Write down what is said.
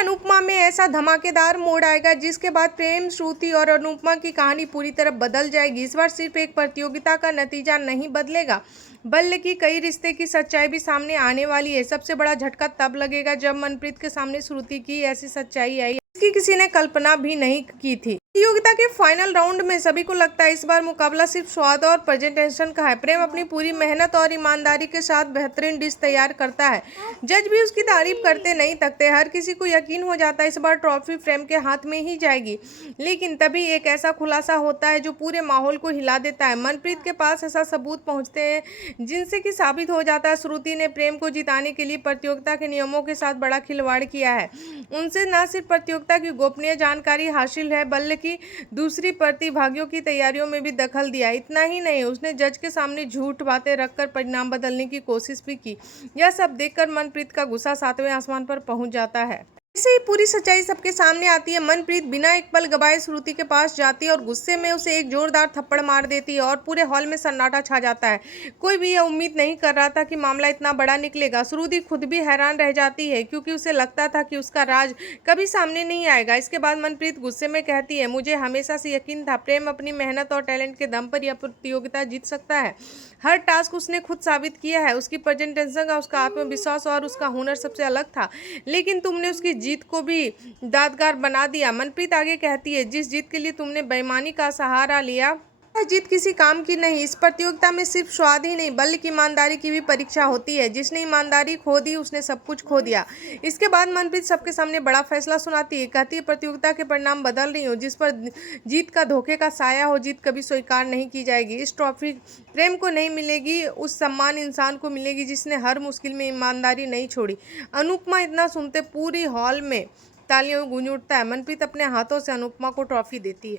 अनुपमा में ऐसा धमाकेदार मोड़ आएगा जिसके बाद प्रेम, श्रुति और अनुपमा की कहानी पूरी तरह बदल जाएगी। इस बार सिर्फ एक प्रतियोगिता का नतीजा नहीं बदलेगा, बल्कि कई रिश्ते की सच्चाई भी सामने आने वाली है। सबसे बड़ा झटका तब लगेगा जब मनप्रीत के सामने श्रुति की ऐसी सच्चाई आई जिसकी किसी ने कल्पना भी नहीं की थी। प्रतियोगिता के फाइनल राउंड में सभी को लगता है इस बार मुकाबला सिर्फ स्वाद और प्रेजेंटेशन का है। प्रेम अपनी पूरी मेहनत और ईमानदारी के साथ बेहतरीन डिश तैयार करता है। जज भी उसकी तारीफ करते नहीं थकते। हर किसी को यकीन हो जाता है इस बार ट्रॉफी प्रेम के हाथ में ही जाएगी। लेकिन तभी एक ऐसा खुलासा होता है जो पूरे माहौल को हिला देता है। मनप्रीत के पास ऐसा सबूत पहुंचते हैं जिनसे कि साबित हो जाता है श्रुति ने प्रेम को जिताने के लिए प्रतियोगिता के नियमों के साथ बड़ा खिलवाड़ किया है। उनसे न सिर्फ प्रतियोगिता की गोपनीय जानकारी हासिल है, बल्कि दूसरी प्रतिभागियों की तैयारियों में भी दखल दिया। इतना ही नहीं, उसने जज के सामने झूठ बातें रखकर परिणाम बदलने की कोशिश भी की। यह सब देखकर मनप्रीत का गुस्सा 7वें आसमान पर पहुंच जाता है। ऐसे ही पूरी सच्चाई सबके सामने आती है। मनप्रीत बिना एक पल गवाए श्रुति के पास जाती है और गुस्से में उसे एक जोरदार थप्पड़ मार देती है और पूरे हॉल में सन्नाटा छा जाता है। कोई भी यह उम्मीद नहीं कर रहा था कि मामला इतना बड़ा निकलेगा। श्रुति खुद भी हैरान रह जाती है क्योंकि उसे लगता था कि उसका राज कभी सामने नहीं आएगा। इसके बाद मनप्रीत गुस्से में कहती है, मुझे हमेशा से यकीन था प्रेम अपनी मेहनत और टैलेंट के दम पर यह प्रतियोगिता जीत सकता है। हर टास्क उसने खुद साबित किया है। उसकी प्रेजेंटेशन का, उसका आत्मविश्वास और उसका हुनर सबसे अलग था। लेकिन तुमने उसकी जीत को भी यादगार बना दिया। मनप्रीत आगे कहती है, जिस जीत के लिए तुमने बेईमानी का सहारा लिया वह जीत किसी काम की नहीं। इस प्रतियोगिता में सिर्फ स्वाद ही नहीं बल्कि ईमानदारी की भी परीक्षा होती है। जिसने ईमानदारी खो दी उसने सब कुछ खो दिया। इसके बाद मनप्रीत सबके सामने बड़ा फैसला सुनाती है। कहती है, प्रतियोगिता के परिणाम बदल रही हो। जिस पर जीत का धोखे का साया हो, जीत कभी स्वीकार नहीं की जाएगी। इस ट्रॉफी प्रेम को नहीं मिलेगी, उस सम्मान इंसान को मिलेगी जिसने हर मुश्किल में ईमानदारी नहीं छोड़ी। अनुपमा इतना सुनते पूरी हॉल में तालियों गूंज उठता है। मनप्रीत अपने हाथों से अनुपमा को ट्रॉफी देती है।